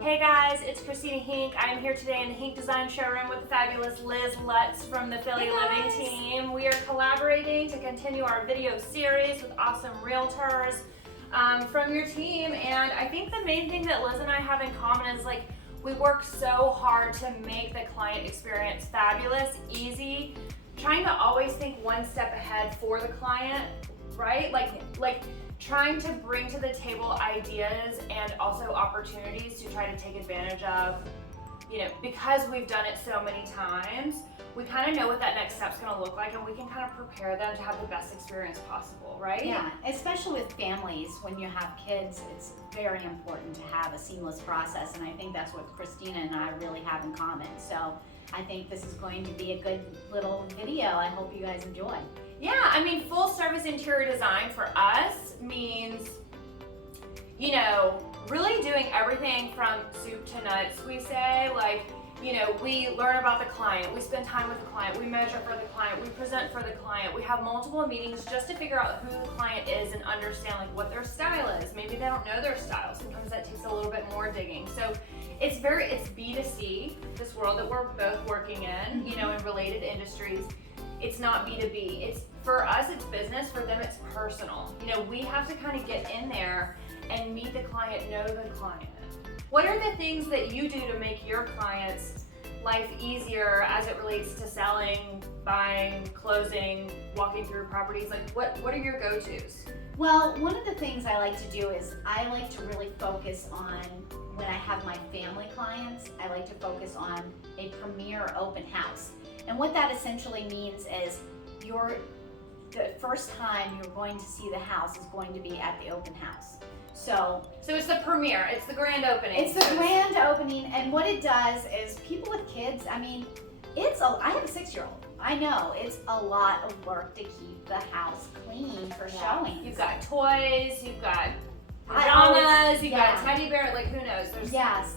Hey guys, it's Christina Henck. I'm here today in the Henck Design Showroom with the fabulous Lutz from the Philly Living team. We are collaborating to continue our video series with awesome realtors from your team. And I think the main thing that Liz and I have in common is we work so hard to make the client experience fabulous, easy, trying to always think one step ahead for the client, right? Like trying to bring to the table ideas and also opportunities to try to take advantage of, because we've done it so many times, we kind of know what that next step's going to look like, and we can kind of prepare them to have the best experience possible, right? Yeah, especially with families, when you have kids, it's very important to have a seamless process, and I think that's what Christina and I really have in common. So I think this is going to be a good little video. I hope you guys enjoy. Yeah, I mean, full service interior design for us means, really doing everything from soup to nuts, we say. We learn about the client, we spend time with the client, we measure for the client, we present for the client, we have multiple meetings just to figure out who the client is and understand what their style is. Maybe they don't know their style, sometimes that takes a little bit more digging. So it's B2C, this world that we're both working in, in related industries. It's not B2B. For us, it's business. For them, it's personal. We have to kind of get in there and meet the client, know the client. What are the things that you do to make your clients' life easier as it relates to selling, buying, closing, walking through properties? What are your go-tos? Well, one of the things I like to do is I like to really focus on, when I have my family clients, I like to focus on a premier open house. And what that essentially means is the first time you're going to see the house is going to be at the open house. So it's the premiere, it's the grand opening. It's the grand opening, and what it does is people with kids, I have a 6-year-old. I know it's a lot of work to keep the house clean for showings. You've got toys, you've got pajamas, you've got teddy bear, who knows? There's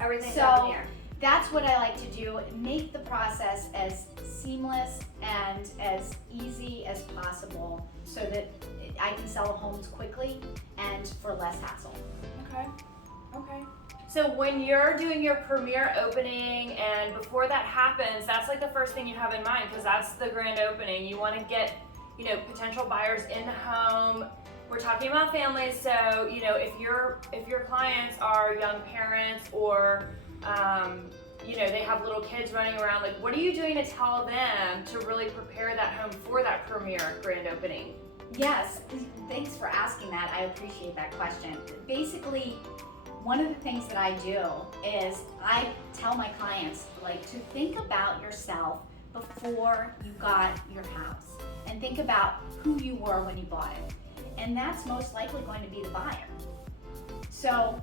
everything's up in the air. That's what I like to do, make the process as seamless and as easy as possible so that I can sell homes quickly and for less hassle. Okay. So when you're doing your premiere opening and before that happens, that's the first thing you have in mind, because that's the grand opening. You want to get, potential buyers in the home. We're talking about families, so, if your clients are young parents or they have little kids running around, what are you doing to tell them to really prepare that home for that premiere grand opening? Yes, thanks for asking that. I appreciate that question. Basically, one of the things that I do is I tell my clients to think about yourself before you got your house and think about who you were when you bought it. And that's most likely going to be the buyer. So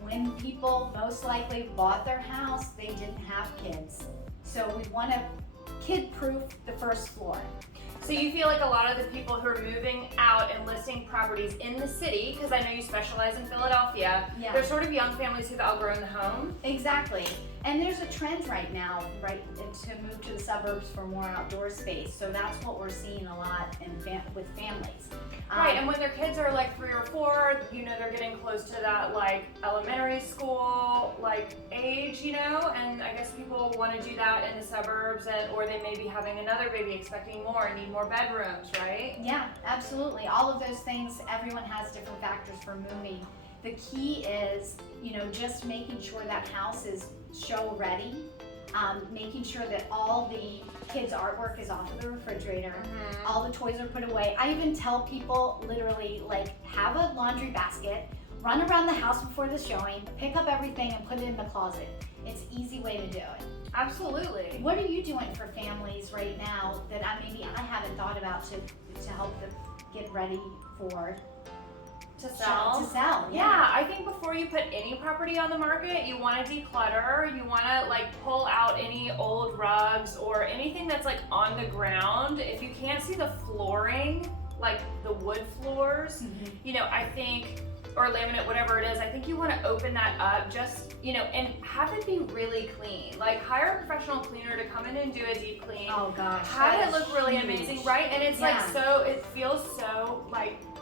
when people most likely bought their house, they didn't have kids. So we want to kid-proof the first floor. So you feel like a lot of the people who are moving out and listing properties in the city, because I know you specialize in Philadelphia, they're sort of young families who've outgrown the home. Exactly. And there's a trend right now, to move to the suburbs for more outdoor space. So that's what we're seeing a lot with families. Right, and when their kids are 3 or 4, they're getting close to that elementary school age, and I guess people want to do that in the suburbs, or they may be having another baby, expecting more, and need more bedrooms, right? Yeah, absolutely. All of those things, everyone has different factors for moving. The key is, just making sure that house is show ready, making sure that all the kids' artwork is off of the refrigerator, all the toys are put away. I even tell people literally have a laundry basket, run around the house before the showing, pick up everything and put it in the closet. It's an easy way to do it. Absolutely. What are you doing for families right now that maybe I haven't thought about to help them get ready to sell? Yeah, I think before you put any property on the market, you want to declutter. You want to pull out any old rugs or anything that's on the ground. If you can't see the flooring, the wood floors, I think, or laminate, whatever it is, I think you want to open that up and have it be really clean. Hire a professional cleaner to come in and do a deep clean. Oh gosh. Have it look really amazing, right? And it's it feels so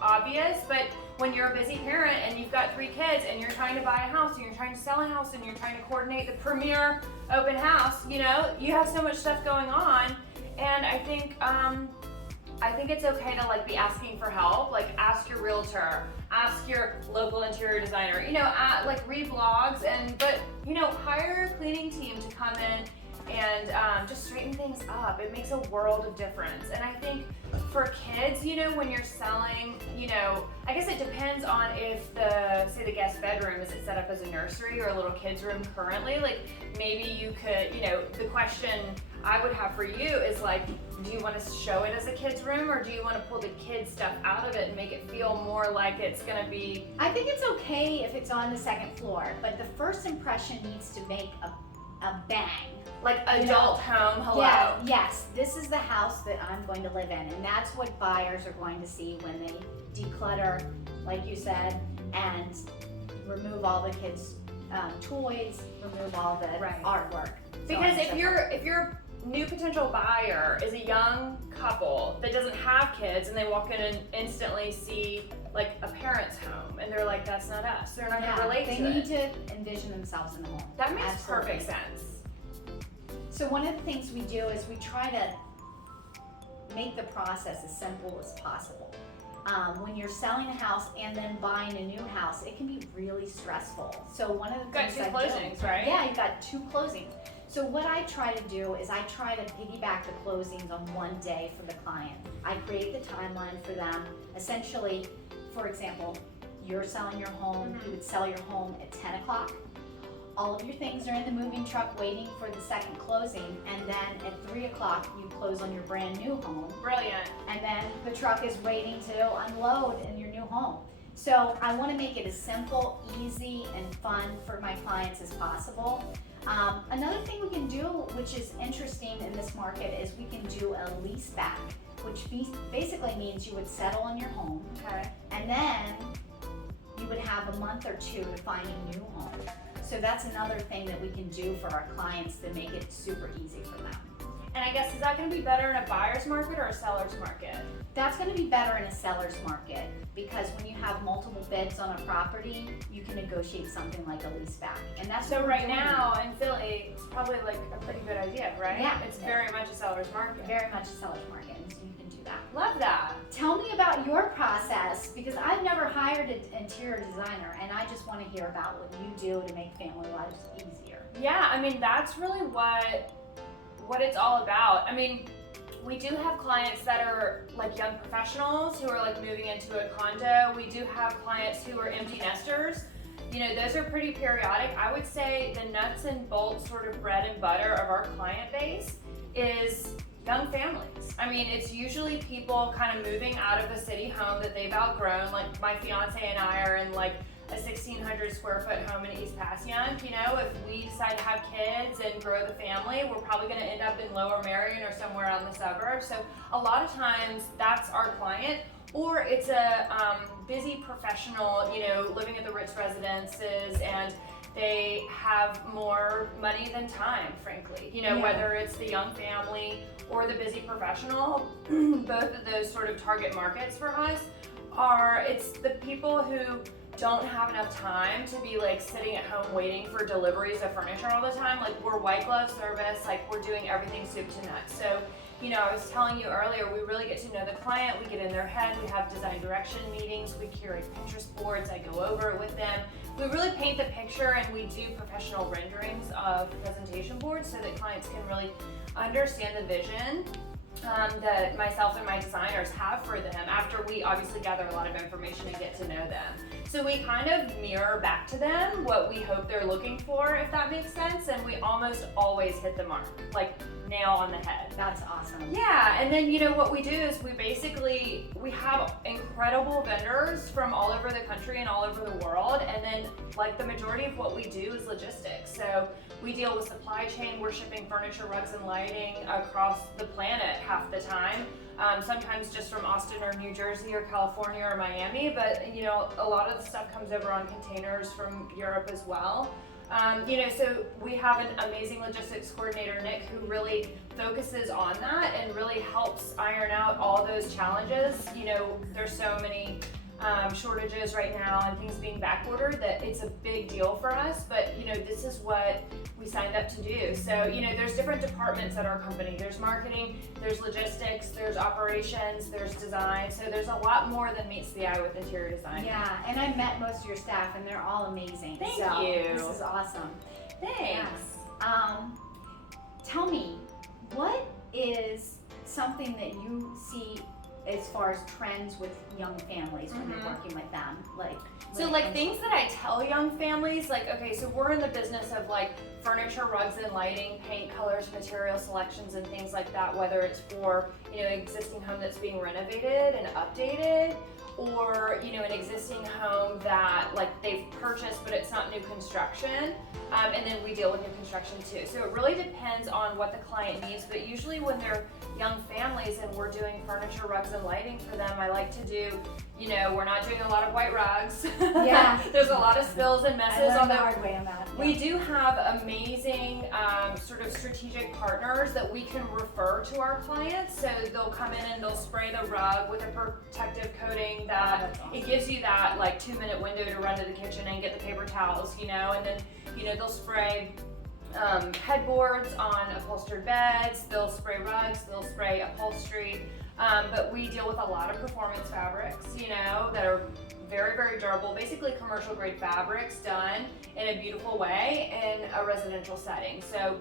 obvious obvious, but when you're a busy parent and you've got 3 kids and you're trying to buy a house and you're trying to sell a house and you're trying to coordinate the premier open house, you know, you have so much stuff going on. And I think it's okay to like be asking for help. Like ask your realtor, ask your local interior designer, you know, like read blogs but you know, hire a cleaning team to come in and just straighten things up. It makes a world of difference. And I think for kids, you know, when you're selling, you know, I guess it depends on if say the guest bedroom, is it set up as a nursery or a little kids room currently? Like maybe you could, you know, the question I would have for you is like, do you want to show it as a kid's room or do you want to pull the kids stuff out of it and make it feel more like it's going to be? I think it's okay if it's on the second floor, but the first impression needs to make a bang. Like adult home, hello. Yeah, yes, this is the house that I'm going to live in, and that's what buyers are going to see when they declutter, like you said, and remove all the kids' toys, remove all the artwork. Because if your new potential buyer is a young couple that doesn't have kids and they walk in and instantly see like a parent's home and they're like, that's not us. They're not gonna relate to it. They need to envision themselves in the home. That makes perfect sense. So one of the things we do is we try to make the process as simple as possible. When you're selling a house and then buying a new house, it can be really stressful. So one of the things Got 2 closings, right? Yeah, you got 2 closings. So what I try to do is I try to piggyback the closings on one day for the client. I create the timeline for them. Essentially, for example, you're selling your home, you would sell your home at 10 o'clock. All of your things are in the moving truck waiting for the second closing, and then at 3 o'clock you close on your brand new home. Brilliant. And then the truck is waiting to unload in your new home. So I want to make it as simple, easy, and fun for my clients as possible. Another thing we can do, which is interesting in this market, is we can do a lease back, which basically means you would settle on your home, and then you would have a month or 2 to find a new home. So that's another thing that we can do for our clients to make it super easy for them. And I guess, is that going to be better in a buyer's market or a seller's market? That's going to be better in a seller's market because when you have multiple bids on a property, you can negotiate something like a lease back. And that's so right now in Philly, it's probably like a pretty good idea, right? Yeah. It's very much a seller's market. Very much a seller's market, and so you can do that. Love that. Tell me about your process because I've never hired an interior designer and I just want to hear about what you do to make family lives easier. Yeah, I mean, that's really what it's all about. I mean, we do have clients that are like young professionals who are like moving into a condo. We do have clients who are empty nesters. You know, those are pretty periodic. I would say the nuts and bolts sort of bread and butter of our client base is young families. I mean, it's usually people kind of moving out of a city home that they've outgrown. Like my fiance and I are in like a 1,600 square foot home in East Passyunk. You know, if we decide to have kids and grow the family, we're probably going to end up in Lower Merion or somewhere out in the suburbs. So a lot of times that's our client. Or it's a busy professional, you know, living at the Ritz residences, and they have more money than time, frankly. You know, whether it's the young family or the busy professional, both of those sort of target markets for us it's the people who don't have enough time to be like sitting at home waiting for deliveries of furniture all the time. Like we're white glove service, like we're doing everything soup to nuts. So, you know, I was telling you earlier, we really get to know the client, we get in their head, we have design direction meetings, we curate Pinterest boards, I go over it with them. We really paint the picture and we do professional renderings of presentation boards so that clients can really understand the vision that myself and my designers have for them after we obviously gather a lot of information and get to know them. So we kind of mirror back to them what we hope they're looking for, if that makes sense, and we almost always hit the mark, like nail on the head. That's awesome. Yeah, and then you know what we do is we have incredible vendors from all over the country and all over the world, and then like the majority of what we do is logistics. So we deal with supply chain, we're shipping furniture, rugs, and lighting across the planet half the time. Sometimes just from Austin or New Jersey or California or Miami, but you know, a lot of the stuff comes over on containers from Europe as well. You know, so we have an amazing logistics coordinator, Nick, who really focuses on that and really helps iron out all those challenges. You know, there's so many shortages right now and things being back ordered, that it's a big deal for us, but this is what we signed up to do. So there's different departments at our company. There's marketing, there's logistics, there's operations, there's design. So there's a lot more than meets the eye with interior design. Yeah, and I met most of your staff and they're all amazing. Thank so you. This is awesome. Thanks. Yeah. Tell me, what is something that you see as far as trends with young families when you're working with them? Things that I tell young families, okay, so we're in the business of furniture, rugs and lighting, paint colors, material selections and things like that, whether it's for, existing home that's being renovated and updated, or an existing home that they've purchased but it's not new construction, and then we deal with new construction too. So it really depends on what the client needs, but usually when they're young families and we're doing furniture, rugs and lighting for them, I like to do, we're not doing a lot of white rugs. Yeah. There's a lot of spills and messes on the hard way on that. Yeah. We do have amazing sort of strategic partners that we can refer to our clients. So they'll come in and they'll spray the rug with a protective coating that awesome. It gives you that 2-minute window to run to the kitchen and get the paper towels, and then they'll spray headboards on upholstered beds, they'll spray rugs, they'll spray upholstery, but we deal with a lot of performance fabrics, that are very, very durable, basically commercial grade fabrics done in a beautiful way in a residential setting. So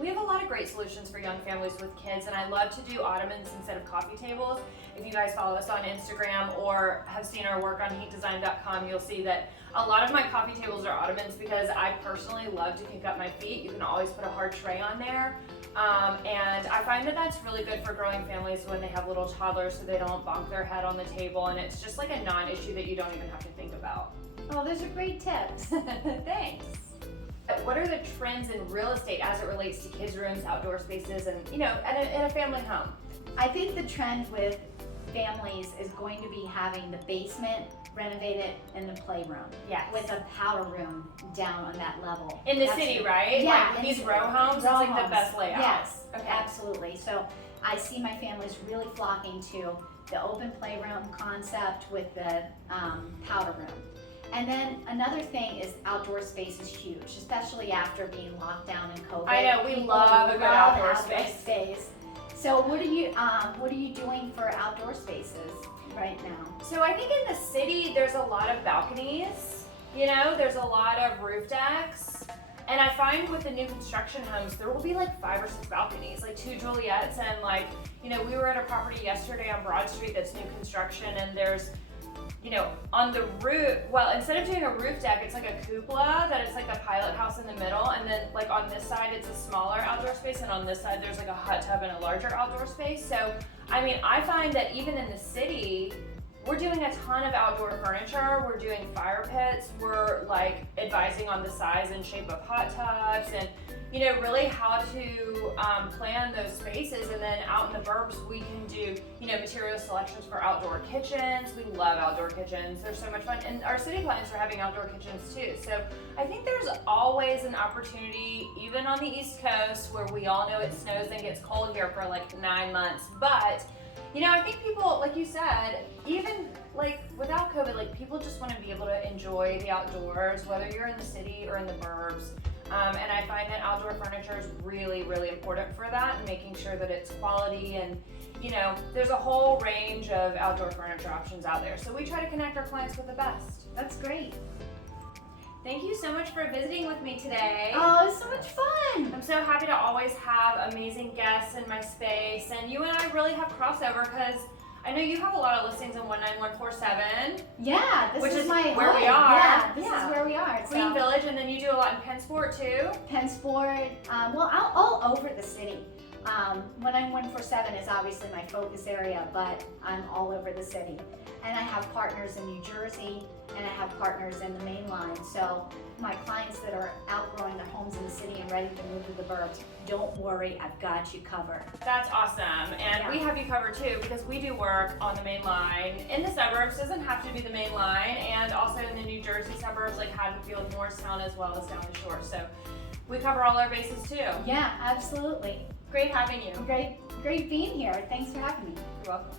we have a lot of great solutions for young families with kids, and I love to do ottomans instead of coffee tables. If you guys follow us on Instagram or have seen our work on henkdesign.com, you'll see that a lot of my coffee tables are ottomans because I personally love to kick up my feet. You can always put a hard tray on there. And I find that that's really good for growing families when they have little toddlers so they don't bonk their head on the table, and it's just a non-issue that you don't even have to think about. Oh, those are great tips. Thanks. What are the trends in real estate as it relates to kids' rooms, outdoor spaces, and in a family home? I think the trend with families is going to be having the basement renovated and the playroom. Yes. With a powder room down on that level. In the city, right? Yeah. These row homes, it's the best layout. Yes, okay. Absolutely. So I see my families really flocking to the open playroom concept with the powder room. And then another thing is outdoor space is huge, especially after being locked down in COVID. I know, we love a good outdoor space. So what are you doing for outdoor spaces right now? So I think in the city there's a lot of balconies, there's a lot of roof decks. And I find with the new construction homes, there will be 5 or 6 balconies, 2 Juliets, and we were at a property yesterday on Broad Street that's new construction, and there's on the roof, instead of doing a roof deck, it's a cupola that it's a pilot house in the middle, and then on this side it's a smaller outdoor space, and on this side there's a hot tub and a larger outdoor space. So I find that even in the city, we're doing a ton of outdoor furniture, we're doing fire pits, we're advising on the size and shape of hot tubs, and really how to plan those spaces. And then out in the burbs we can do material selections for outdoor kitchens. We love outdoor kitchens, they're so much fun, and our city clients are having outdoor kitchens too. So I think there's always an opportunity, even on the East Coast where we all know it snows and gets cold here for 9 months, but I think people, like you said, even without COVID, people just want to be able to enjoy the outdoors, whether you're in the city or in the burbs. And I find that outdoor furniture is really, really important for that, and making sure that it's quality, and there's a whole range of outdoor furniture options out there. So we try to connect our clients with the best. That's great. Thank you so much for visiting with me today. Oh, it's so much fun. I'm so happy to always have amazing guests in my space, and you and I really have crossover because I know you have a lot of listings in 19147. Yeah, which is my where we home. are. Yeah, this is where we are. Queen Village, and then you do a lot in Pensport too. Pensport, all over the city. 19147 is obviously my focus area, but I'm all over the city. And I have partners in New Jersey, and I have partners in the main line. So my clients that are outgrowing their homes in the city and ready to move to the burbs, don't worry, I've got you covered. That's awesome. And we have you covered too, because we do work on the main line in the suburbs. Doesn't have to be the main line, and also in the New Jersey suburbs like Haddonfield, Morristown, as well as down the shore. So we cover all our bases too. Yeah, absolutely. Great having you. Great being here. Thanks for having me. You're welcome.